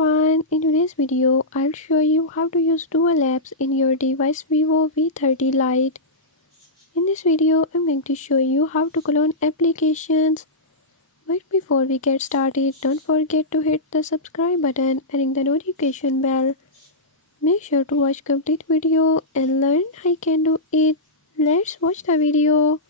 everyone, in today's video I'll show you how to use dual apps in your device Vivo V30 Lite. In this video I'm going to show you how to clone applications. But before we get started, don't forget to hit the subscribe button and ring the notification bell. Make sure to watch complete video and learn how you can do it. Let's watch the video.